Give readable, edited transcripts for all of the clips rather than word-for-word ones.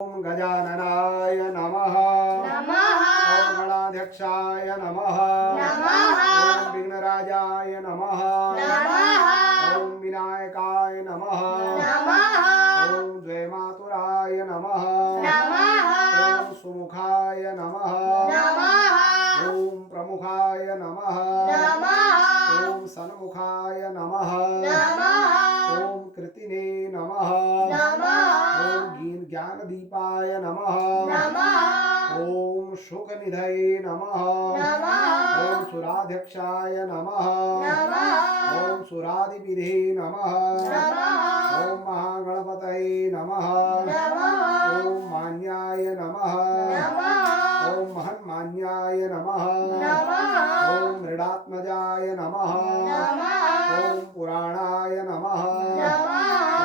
ओम गजाननाय नमः। ओम गणाध्यक्षाय नमः। ओम विघ्नराजाय नमः। ओम विनायकाय नमः। ओम जयमातुराय नमः। ओम सुमुखाय नमः। ओम प्रमुखाय नमः। ओम सन्मुखाय नमः। ओम कृतिने नमः। ओम ज्ञान दीपाय नमः। ओम शुकनिधये नमः। ओम सुराध्यक्षाय नमः। ओम सुरादिविधे नमः। ओम महागणपतये नमः। ओम मान्याय नमः। ओम महन्मान्याय नमः। ओम मृडात्मजाय नमः। ओम पुराणाय नमः।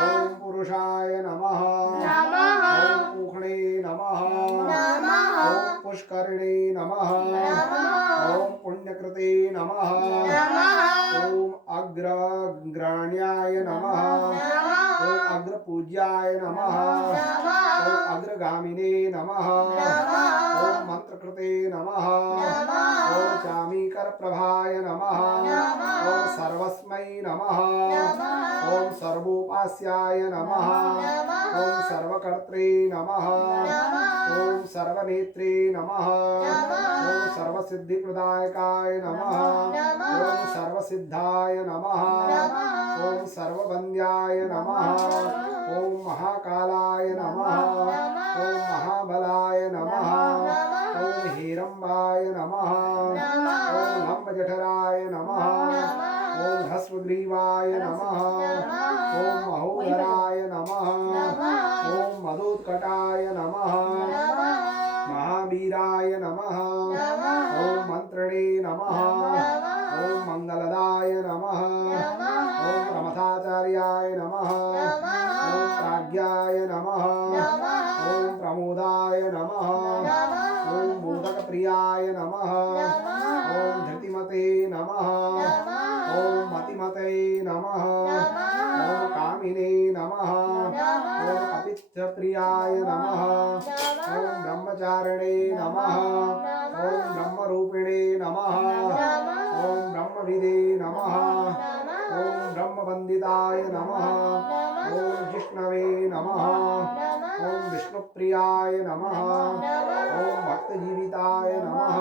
ओम पुरुषाय नमः। ओम पूखणे नमः। ओम पुष्करिणे नमः। ओम पुण्यकृते नमः। ओम अग्रग्राण्याय नमः। ओम अग्रपूज्याय नमः। ओम अग्रगामिने नमः। ओम मंत्रकृते नमः। ओम चामीकर प्रभाय नमः। ओम सर्वस्मै नमः। ओम सर्वोपास्याय नमः। ओम सर्वकर्त्रे नमः। ओम सर्वनेत्रे नमः। ओम सर्वसिद्धिप्रदायकाय नमः। ओम सर्वसिद्धाय नमः। ओम सर्ववन्द्याय नमः। ओम महाकालाय नमः। ओम महाबलाय नमः। ओम हेरंबाय नमः। ओम लंबजठराय नमः। ओम ह्रस्वग्रीवाय नमः। ओम महोदराय नमः। ओम मधुत्कटाय नमः। महावीराय नमः। ओम मंत्रणे नमः। ओम मंगलदाय नमः। ओम प्रमथाचार्याय नमः। ओम प्राज्ञाय नमः। ओम प्रमोदाय नमः। ओम मोदकप्रियाय नमः। ओम धृतिमते नमः। ओम मतिमते नमः। ओम कामिने नमः। ओम कपित्थप्रियाय नमः। ओम ब्रह्मचारिणे नमः। ओम ब्रह्मरूपिणे नमः। ओम ब्रह्मविदे नमः। ओम ब्रह्मवन्दिताय नमः। ओम जिष्णवे नमः। ओम विष्णुप्रियाय नमः। ओम भक्तजीविताय नमः।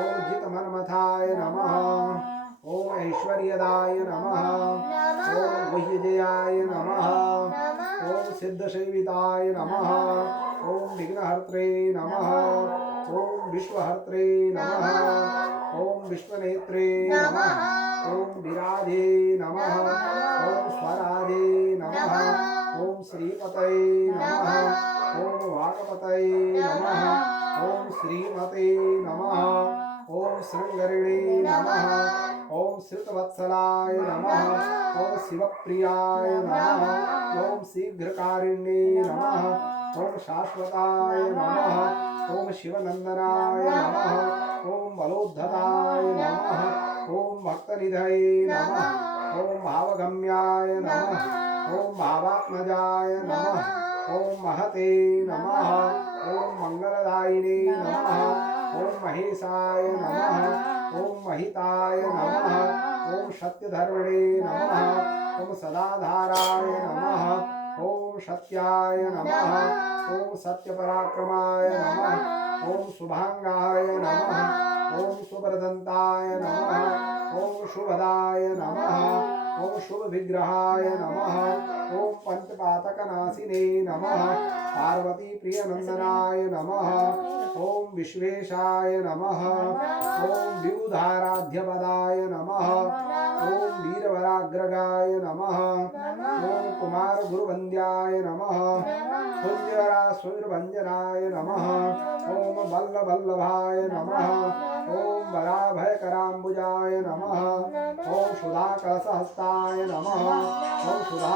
ओम जितमन्मथाय नमः। ओम ऐश्वर्यदाय नमः। ओम गुह्यजयाय नमः। ओम सिद्धसेविताय नमः। ओम विघ्नहर्त्रे नमः। ओम विश्वहर्त्रे नमः। ओम विश्वनेत्रे नमः। ओम विराजे नमः। ओम स्वराजे नमः। ओम श्रीपतये नमः। ओम वाकपतये नमः। ओम श्रीमते नमः। ओम श्रृंगरिणे नमः। ओम श्रुतवत्सलाय नमः। ओम शिवप्रियाय नमः। ओम शीघ्रकारिण्ये नमः। ओम शाश्वताय नमः। ओम शिवनंदनाय नमः। ओम बलोद्धताय नमः। ओम भक्तनिधये नमः। ओम भावगम्याय नमः। ओम भावात्मजाय नमः। ओम महते नमः। ओम मंगलदायिने नमः। ओम महेशाय नमः। ओम महिताय नमः। ओम सत्यधर्मिणे नमः। ओम सदाधाराय नमः। ओम सत्याय नमः। ओम सत्यपराक्रमाय नमः। ओम शुभांगाय नमः। ओम शुभदंताय नमः। ओम शुभदाय नमः। ओम शुभ विग्रहाय नमः। ओम पंचपातकनाशिने नमः। पार्वती प्रियनंदनाय नमः। ओम विश्वेशाय नमः। ओम विबुधाराध्यपदाय नमः। ओम वीरवराग्रगाय नमः। ओम कुमार गुरुवन्द्याय नमः। कुंजरासुरभंजनाय नमः। ओम बल्लभल्लभाय नमः। ओम बलाभयकराम्बुजाय नमः। ओम सुधाकलशहस्ताय नमः। ओम सुधा